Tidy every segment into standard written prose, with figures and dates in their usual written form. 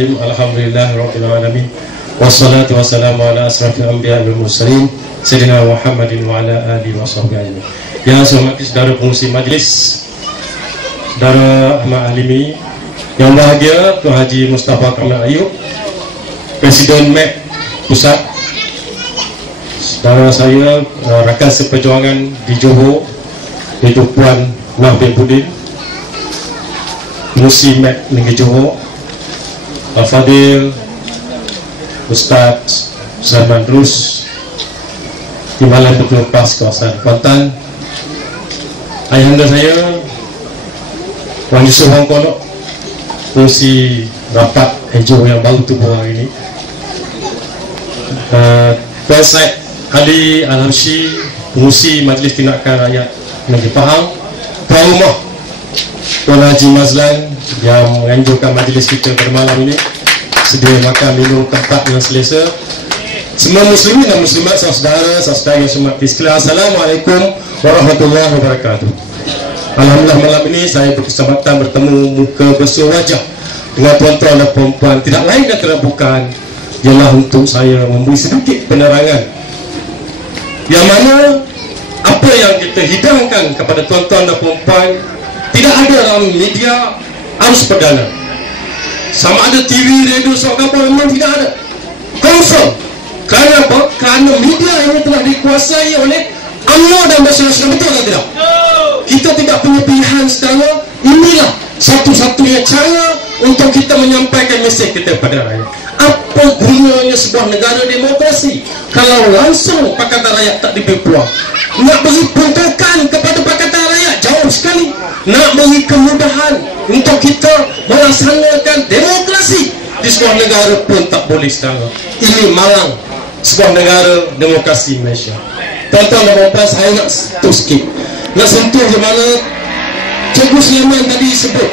Bismillahirrahmanirrahim. Alhamdulillahirabbil alamin. Wassalatu wassalamu ala asrafil anbiya'i wal mursalin sayyidina Muhammadin wa ala alihi washabbihi. Yang saya hormati saudara pengurusi majlis, saudara Ahmad Alimi, yang bahagia Tuan Haji Mustafa Kamal Ayub, Presiden MEC Pusat, saudara saya rakan seperjuangan di Johor, iaitu Puan Nahbin Budin, Pengurusi MEC Negeri Johor, Al-Fadil Ustaz Sulaiman Rus, Timbalan Ketua PAS kawasan Kuantan, ayahanda saya Wan Yusof Hongkonok, pengurusi rapat NGO yang baru tubuh hari ini, Tuan Syed Ali Al-Habsyi, pengurusi Majlis Tindakan Rakyat Negeri Pahang, Tuan Rumah Tuan Haji Mazlan yang menganjurkan majlis kita pada malam ini, sedia makan minum tempat yang selesa, semua muslimin dan muslimat, saudara-saudara yang saya hormati sekalian, Assalamualaikum warahmatullahi wabarakatuh. Alhamdulillah, malam ini saya berkesempatan bertemu muka bersua wajah dengan tuan-tuan dan perempuan, tidak lain dan tidak bukan ialah untuk saya memberi sedikit penerangan yang mana apa yang kita hidangkan kepada tuan-tuan dan perempuan tidak ada dalam media arus perdana. Sama ada TV, radio, apa memang tidak ada. Confirm. Kerana apa? Kerana media ini telah dikuasai oleh UMNO dan nasional. Betul atau tidak? Kita tidak punya pilihan sekarang. Inilah satu-satunya cara untuk kita menyampaikan mesej kita kepada rakyat. Apa gunanya sebuah negara demokrasi kalau langsung Pakatan Rakyat tak diberi peluang? Nak beri peruntukan kepada Pakatan Rakyat jauh sekali. Nak beri kemudahan untuk kita melaksanakan demokrasi di sebuah negara pun tak boleh sekarang. Ini malang sebuah negara demokrasi Malaysia. Tuan-tuan dan puan-puan, saya nak sentuh sikit, nak sentuh di mana Cikgu Sulaiman tadi sebut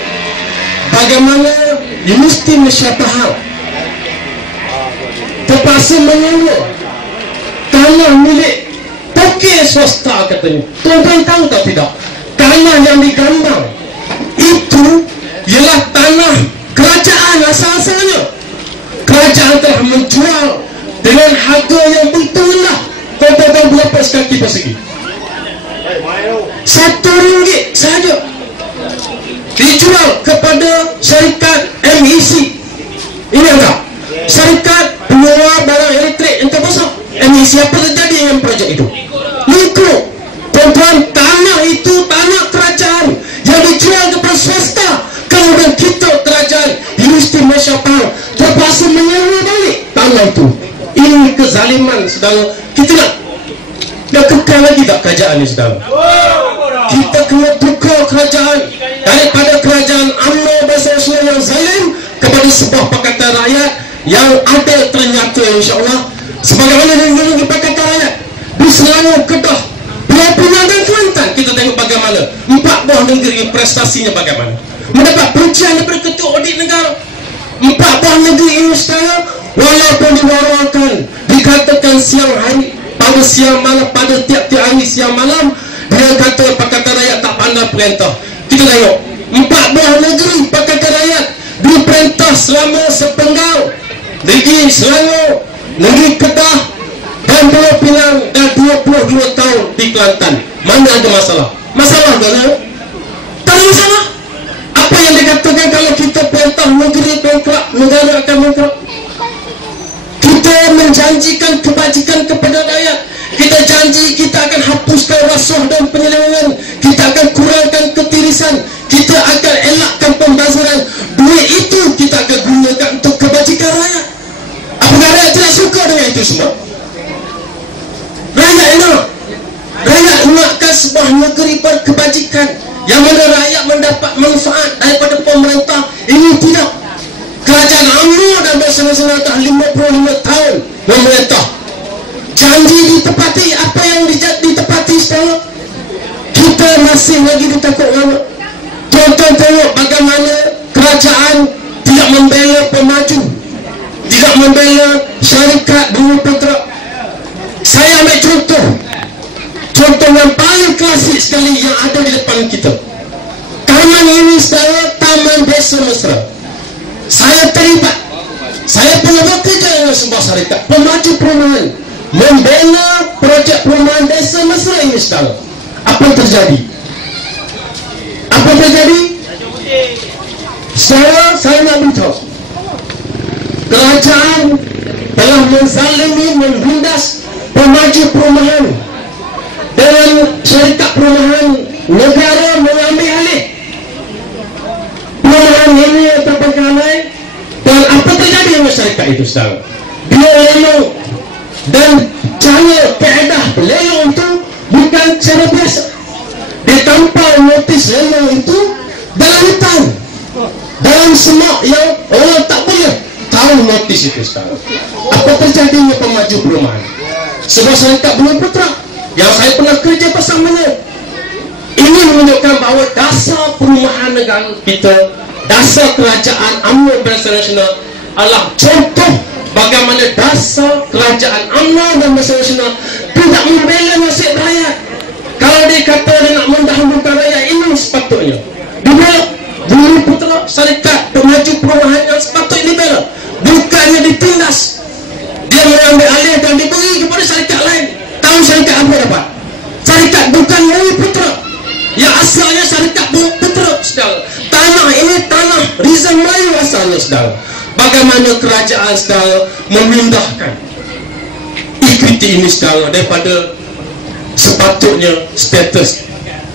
bagaimana Universiti Malaysia Pahang terpaksa menyewa tanah milik pokok swasta katanya. Tuan-tuan tahu tak tidak? Tanah yang digambar itu ialah tanah kerajaan asal-asalnya. Kerajaan telah menjual dengan harga yang begitu rendah. Tuan-tuan tahu berapa sekaki persegi? RM1 sahaja. Dijual kepada syarikat MEC. Ini enggak? Syarikat penyewa barang elektrik yang terbesar. MEC, apa terjadi dengan projek itu? Lingkup. Tuan-tuan, tanah itu tanah kerajaan yang dijual kepada swasta. Kemudian kita kerajaan Universiti Malaysia Pahang terpaksa menyewa balik tanah itu. Ini kezaliman, saudara. Kita nak kekal lagi tak kerajaan ini, saudara? Kita kena tukar kerajaan daripada kerajaan UMNO nasional yang zalim kepada sebuah Pakatan Rakyat yang adil ternyata, insyaAllah. Sebagaimana negeri Pakatan Rakyat di Selangor, Kedah, Pulau Pinang dan Kelantan, kita tengok bagaimana 4 buah negeri prestasinya bagaimana. Mendapat pujian daripada Ketua Audit Negara. 4 buah negeri ini sekarang walaupun diwarakan, dikatakan siang hari, pada siang malam, pada tiap-tiap hari siang malam, dia kata Pakatan Rakyat tak pandai perintah. Kita tengok 4 buah negeri Pakatan Rakyat diperintah selama sepenggal. Negeri Selangor, negeri Kedah dan Pulau Pinang, dan 22 tahun di Kelantan. Mana ada masalah? Masalah mana? Tak ada masalah. Apa yang dikatakan kalau kita perintah negeri bangkrut, negara akan bangkrut? Kita menjanjikan kebajikan kepada rakyat. Kita janji kita akan hapuskan rasuah dan penyelewengan. Kita akan kurangkan ketirisan. Kita akan elakkan pembazaran. Duit itu kita akan gunakan untuk kebajikan rakyat. Apakah rakyat tidak suka dengan itu semua? Rakyat nak. Rakyat nakkan sebuah negeri berkebajikan yang mana rakyat mendapat manfaat daripada pemerintah. Ini tidak. Kerajaan UMNO dan nasional dah 55 tahun memerintah. Janji ditepati. Apa yang ditepati sekarang? Kita masih lagi ditakut lama. Tuan-tuan tengok bagaimana kerajaan tidak membela pemaju, tidak membela syarikat Bumi Putra. Saya ambil contoh yang paling klasik sekali yang ada di depan kita. Taman ini sekarang Taman Desa Mesra. Saya terlibat sebuah syarikat pemaju perumahan membina projek perumahan desa Mesra ini sekarang. Apa yang terjadi? Apa yang terjadi? Saya nak beritahu, kerajaan telah menzalimi, menghindas pemaju perumahan dengan syarikat perumahan. Negara mengambil alih perumahan ini terbengkalai. Dan apa terjadi dengan syarikat itu sekarang? Dia lelang, dan cara kaedah lelang itu bukan cara biasa. Dia tampal notis lelang itu dalam hutan, dalam semak yang orang tak boleh tahu notis itu sekarang. Apa terjadinya pemaju perumahan? Sebuah syarikat Bumi Putra yang saya pernah kerja bersamanya ini menunjukkan bahawa dasar perumahan negara kita, dasar kerajaan UMNO Barisan Nasional adalah contoh bagaimana dasar kerajaan UMNO dan Barisan Nasional tidak membela nasib rakyat. Kalau dia kata dia nak mendahulukan rakyat, ini sepatutnya dia Bumi Putra, syarikat pemaju perumahan yang sepatutnya dibela, bukannya ditindas. Dia mengambil alih dan diberi kepada syarikat lain. Tahu syarikat apa dapat? Syarikat bukan Bumi Putra, yang asalnya syarikat Bumi Putra, saudara. Tanah ini tanah Rizal Melayu asalnya, saudara. Bagaimana kerajaan, saudara, memindahkan equity ini, saudara, daripada sepatutnya status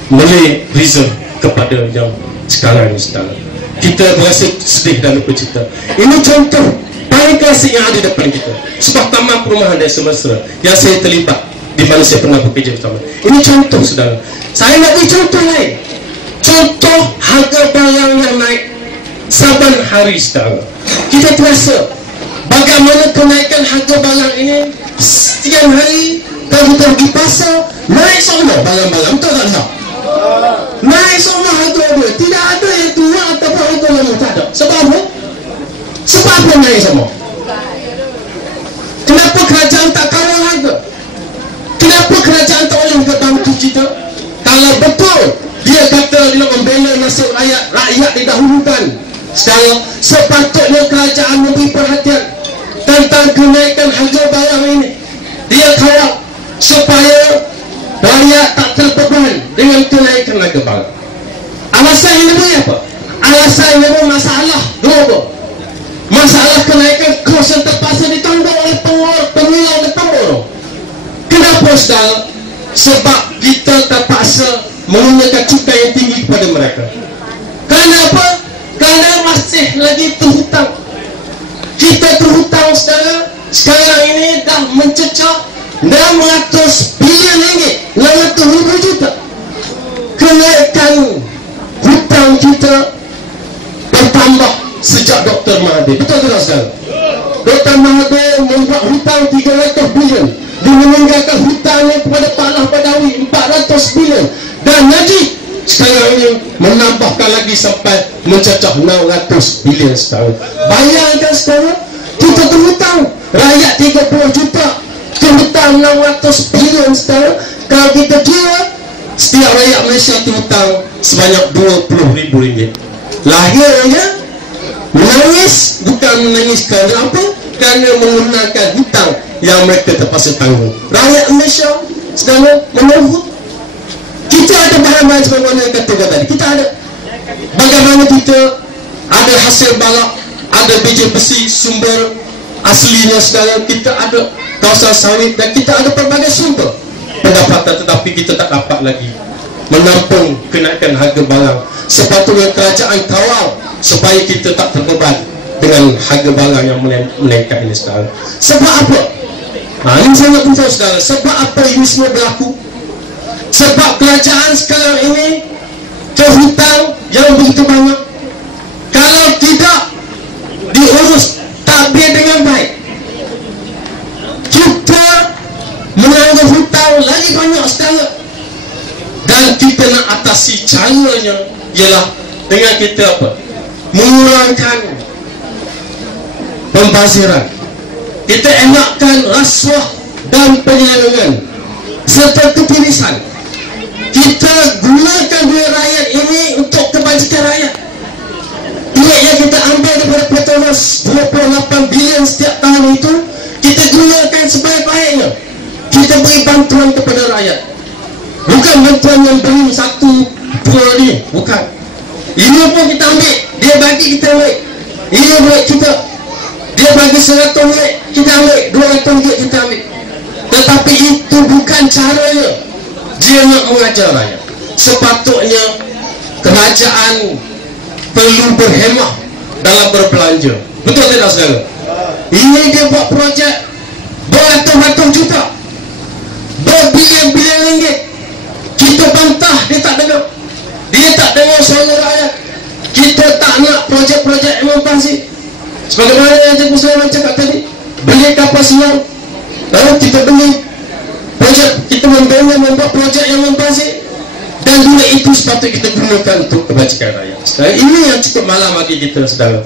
Malay Rizal kepada yang sekarang ini, saudara. Kita berasa sedih dan lupa cita. Ini contoh paling klasik yang ada di depan kita. Sebuah taman perumahan desa Mesra yang saya terlibat, di mana saya pernah bekerja bersama. Ini contoh, saudara. Saya nak beri contoh lain. Contoh harga barang yang naik saban hari, saudara. Kita terasa bagaimana kenaikan harga barang ini setiap hari. Kalau kita pergi pasar, naik semua barang-barang, betul tak lihat? Naik semua harga dia. Tidak ada yang tua ataupun harga lama, tak ada. Sebab apa? Sebab apa naik semua? Kenapa kerajaan tak kawal harga? Kenapa kerajaan tak boleh bantu kita? Kalau betul dia kata dia nak membela nasib rakyat, rakyat didahulukan, sekarang sepatutnya kerajaan memberi perhatian tentang kenaikan harga barang ini. Dia kawal supaya rakyat tak terbeban dengan kenaikan harga barang. Alasan ini apa? Alasan ini masalah global. Masalah kenaikan kos yang terpaksa ditanggung oleh pengeluar dan pemborong. Kenapa, saudara? Sebab kita terpaksa menggunakan cukai yang tinggi kepada mereka. Kenapa? Kerana masih lagi terhutang. Kita terhutang, saudara. Sekarang ini dah mencecah 600 bilion ringgit, 600,000 juta. Kenaikan hutang kita bertambah sejak Dr. Mahathir. Betul tak, saudara? Dr. Mahathir membuat hutang 300 bilion. Dia meninggalkan hutangnya kepada Tanah Badawi 400 bilion. Dan Najib sekarang ini menambahkan lagi sampai mencecah 600 bilion setahun. Bayangkan, saudara, kita terhutang rakyat 30 juta, terhutang 600 bilion, saudara. Kalau kita kira setiap rakyat Malaysia terhutang sebanyak 20,000 ringgit. Lahirnya menangis, bukan menangis kerana apa? Kerana menggunakan hutang yang mereka terpaksa tanggung. Rakyat Malaysia sedang menunggu. Kita ada bahan-bahan sebagaimana yang katakan tadi. Kita ada bagaimana kita ada hasil balak, ada biji besi, sumber aslinya, saudara. Kita ada kawasan sawit dan kita ada pelbagai sumber pendapatan, tetapi kita tak dapat lagi menampung kenaikan harga barang. Sepatutnya kerajaan kawal supaya kita tak terbeban dengan harga barang yang meningkat ini, saudara. Sebab apa? Ini saya nak beritahu, saudara. Sebab apa ini semua berlaku? Sebab kerajaan sekarang ini terhutang yang begitu banyak. Kalau tidak diurus tadbir dengan baik, kita menanggung hutang lagi banyak, saudara. Dan kita nak atasi caranya ialah dengan kita apa? Mengurangkan pembaziran. Kita elakkan rasuah dan penyelewengan serta ketirisan. Kita gunakan duit rakyat ini untuk kebajikan rakyat. Duit yang kita ambil daripada Petronas 28 bilion setiap tahun itu, kita gunakan sebaik-baiknya. Kita beri bantuan kepada rakyat, bukan bantuan yang beri 1-2 ni, bukan. Ini pun kita ambil, dia bagi kita ambil. Ini duit kita, dia bagi 100 ringgit, kita ambil 200 ringgit, kita ambil. Tetapi itu bukan caranya dia nak mengajar rakyat. Sepatutnya kerajaan perlu berhemah dalam berbelanja. Betul tidak saudara? Ini dia buat projek beratus-ratus juta, berbilion-bilion ringgit. Kita bantah, dia tak dengar. Dia tak dengar suara rakyat. Kita tak nak projek-projek yang membazir. Sebagaimana yang Cikgu Sulaiman cakap tadi, beli kapal silang, lalu kita beli projek, kita membuat projek yang membazir, dan duit itu sepatutnya kita gunakan untuk kebajikan rakyat. Sekarang ini yang cukup malam bagi kita, saudara.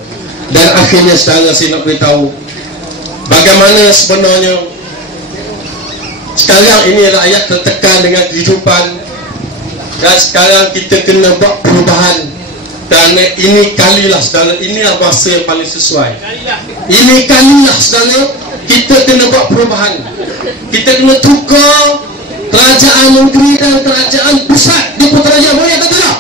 Dan akhirnya, saudara, saya nak beritahu bagaimana sebenarnya sekarang ini rakyat tertekan dengan kehidupan, dan sekarang kita kena buat perubahan. Kerana ini kalilah, saudara, inilah masa yang paling sesuai. Ini kalilah, saudara, kita kena buat perubahan. Kita kena tukar kerajaan negeri dan kerajaan pusat di Putrajaya. Boleh atau tidak?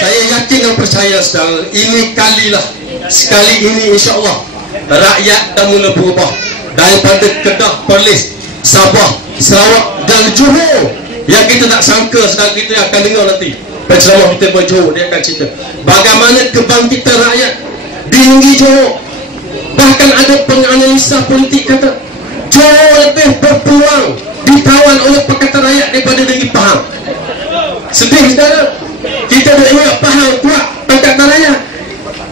Saya yakin dan percaya, saudara, ini kalilah. Sekali ini insya-Allah rakyat dah mula berubah daripada Kedah, Perlis, Sabah, Sarawak dan Johor. Yang kita tak sangka, saudara, kita akan dengar nanti penceramah kita berjohor, dia akan cerita bagaimana kebangkitan rakyat di negeri Johor. Bahkan ada penganalisa politik kata Johor lebih berpeluang ditawan oleh Pakatan Rakyat daripada negeri Pahang. Sedih, saudara, kita dah ingat Pahang kuat Pakatan Rakyat,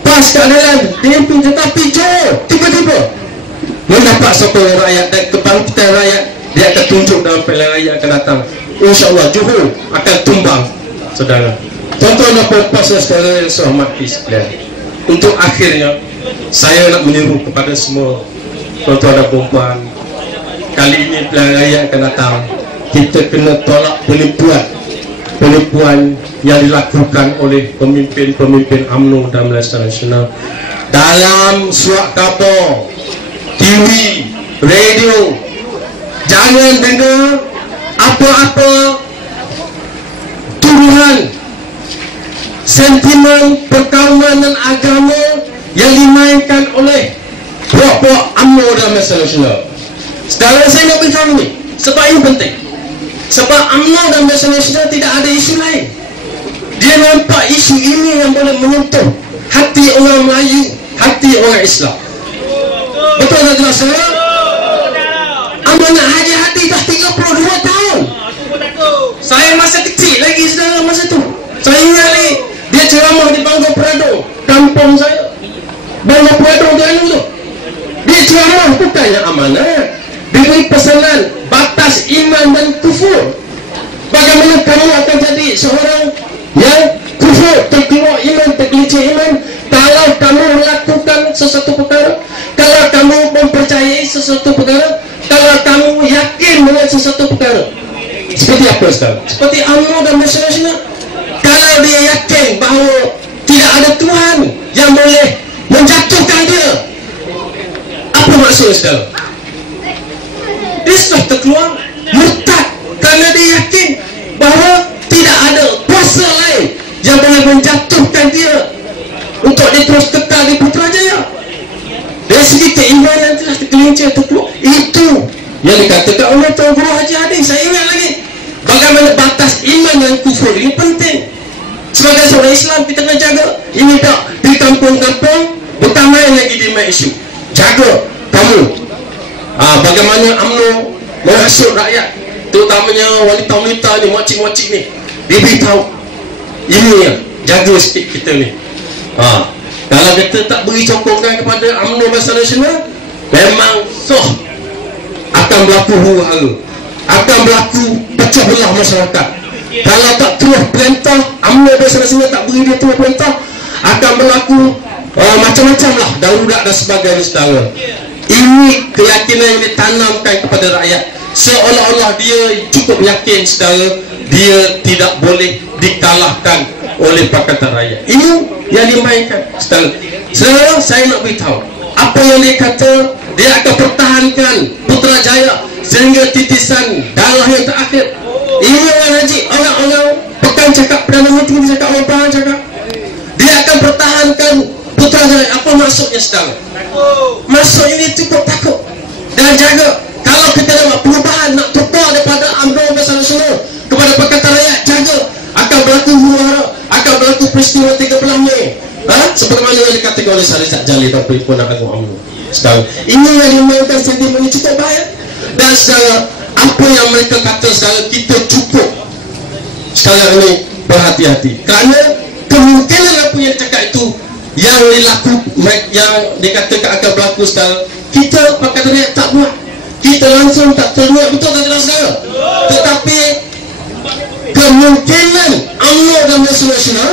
pas keadaan diimpin, tetapi Johor tiba-tiba mendapat sokongan rakyat dan kebangkitan rakyat. Dia akan tunjuk dalam pilihan raya akan datang. InsyaAllah Johor akan tumbang, saudara. Tuan-tuan dan puan-puan saudara yang saya hormati sekalian, untuk akhirnya saya nak menyeru kepada semua tuan-tuan dan puan-puan, kali ini pilihan raya akan datang, kita kena tolak penipuan yang dilakukan oleh pemimpin-pemimpin UMNO dan Malaysia Nasional dalam surat khabar, TV, radio. Jangan dengar apa-apa tuduhan, sentimen perkauman dan agama yang dimainkan oleh puak-puak UMNO dan Malaysia Nasional. Sekarang saya nak beritahu ni, sebab ini penting. Sebab UMNO dan Malaysia Nasional tidak ada isu lain. Dia nampak isu ini yang boleh menyentuh hati orang Melayu, hati orang Islam. Betul tak jelas, saudara? Amanah Haji Hadi dah 32 tahun. Saya masa kecil lagi, saudara, masa tu. Saya ingat ni, dia ceramah di Bangor Prado, kampung saya. Bangor Prado tu. Dia ceramah bukannya amanah. Dia beri pesanan batas iman dan kufur. Bagaimana kamu akan jadi seorang yang kufur, terkeluar iman, tergelincir iman, kalau kamu melakukan sesuatu perkara, kalau kamu mempercayai sesuatu perkara, kalau kamu yakin dengan sesuatu perkara. Seperti apa, Ustaz? Seperti UMNO dan Malaysia Nasional. Kalau dia yakin bahawa tidak ada Tuhan yang boleh menjatuhkan dia, apa maksud, Ustaz? Dia sudah terkeluar murtad kerana dia yakin bahawa tidak ada kuasa lain yang boleh menjatuhkan dia untuk dia terus kekal di Putrajaya. Dari segi keimanan telah tergelincir, terkeluar. Itu yang dikatakan oleh Tuan Guru Haji Hadi. Saya ingat lagi bagaimana batas iman dan kufur ini penting. Sebagai seorang Islam, kita kena jaga. Ini tak di kampung-kampung, bukan main lagi di main isu. Jaga kamu. Bagaimana UMNO menghasut rakyat, terutamanya wanita-wanita ni, makcik-makcik ni, dia beritahu ini ya, jaga sikit kita ni. Kalau kita tak beri sokongan kepada UMNO Malaysia Nasional, memang akan berlaku huru-hara, akan berlaku pecah belah masyarakat. Kalau tak terus perintah UMNO Malaysia Nasional, tak beri dia terus perintah, akan berlaku macam-macam lah, darurat dan sebagainya, saudara. Ini keyakinan yang ditanamkan kepada rakyat, seolah-olah dia cukup yakin, saudara, dia tidak boleh dikalahkan oleh Pakatan Rakyat. Ini yang dimainkan, saudara. Saya nak beritahu apa yang dia kata dia akan pertahankan Putrajaya sehingga titisan darah yang terakhir. Ini orang haji, orang-orang pekan cakap, Perdana Menteri cakap, orang Pahang cakap, dia akan pertahankan Putrajaya. Apa maksudnya sekarang? Maksudnya dia cukup takut dan jaga. Kalau kita nak perubahan, nak tukar daripada UMNO Barisan Nasional kepada Pakatan Rakyat, jaga. Akan berlaku huru-hara, akan berlaku peristiwa 13 Mei. Seperti mana yang dikatakan oleh Sarizat Jalil dan Perhimpunan Agung UMNO sekarang. Ini yang dimainkan sentimen ini cukup baik. Dan sekarang apa yang mereka kata sekarang, kita cukup sekarang ini berhati-hati, kerana kemungkinan apa yang cakap itu yang dilaku, yang dikatakan akan berlaku sekarang, kita Pakatan Rakyat tak buat, kita langsung tak terlihat, betul tak sekarang. Tetapi kemungkinan UMNO dan Barisan Nasional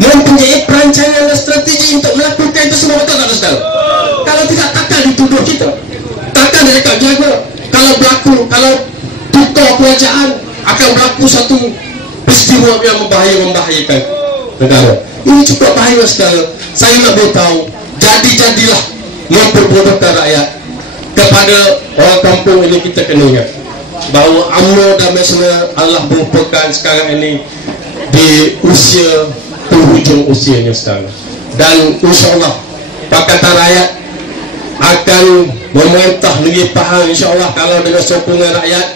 mempunyai perancangan dan strategi untuk melakukan itu semua, betul tak sekarang. Kalau tidak, takkan dituduh kita, takkan dia cakap jaga. Kalau berlaku, kalau tukar kerajaan, akan berlaku satu peristiwa yang membahayakan negara. Ini cukup bahaya sekarang. Saya nak beritahu, jadi-jadilah memperbodohkan rakyat. Kepada orang kampung ini kita kena ingat bahawa UMNO dan Nasional adalah merupakan sekarang ini di usia penghujung usianya sekarang. Dan insyaAllah Pakatan Rakyat akan memerintah negeri Pahang, insyaAllah, kalau dengan sokongan rakyat.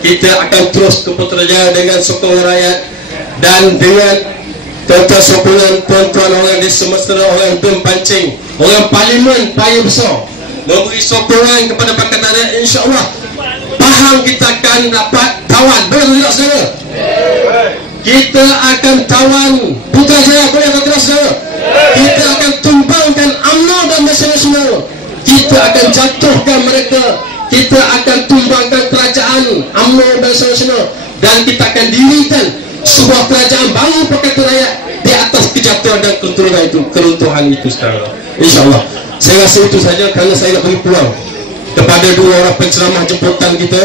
Kita akan terus ke Putrajaya dengan sokongan rakyat dan dengan sokongan tuan-tuan orang desa mesra, orang Bem Pancing, orang parlimen payah besar memberi sokongan kepada Pakatan Rakyat. InsyaAllah Pahang kita akan dapat tawan, boleh tidak saudara? Kita akan tawan Putrajaya, boleh tidak saudara? Kita akan tumbangkan UMNO dan Barisan Nasional. Kita akan jatuhkan mereka. Kita akan tumbangkan kerajaan UMNO dan Barisan Nasional, dan kita akan dirikan sebuah kerajaan baru Pakatan Rakyat di atas kejatuhan dan keruntuhan itu sekarang. InsyaAllah. Saya rasa itu saja, kerana saya nak beri peluang kepada dua orang penceramah jemputan kita,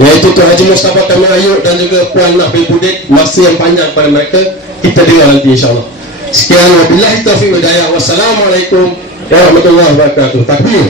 iaitu Tuan Haji Mustafa Kamil Ayub dan juga Puan Nafil Budik. Masa yang panjang kepada mereka, kita dengar nanti insyaAllah. Sekian, wabillahi taufiq wal hidayah. Wassalamualaikum warahmatullahi wabarakatuh. Takbir.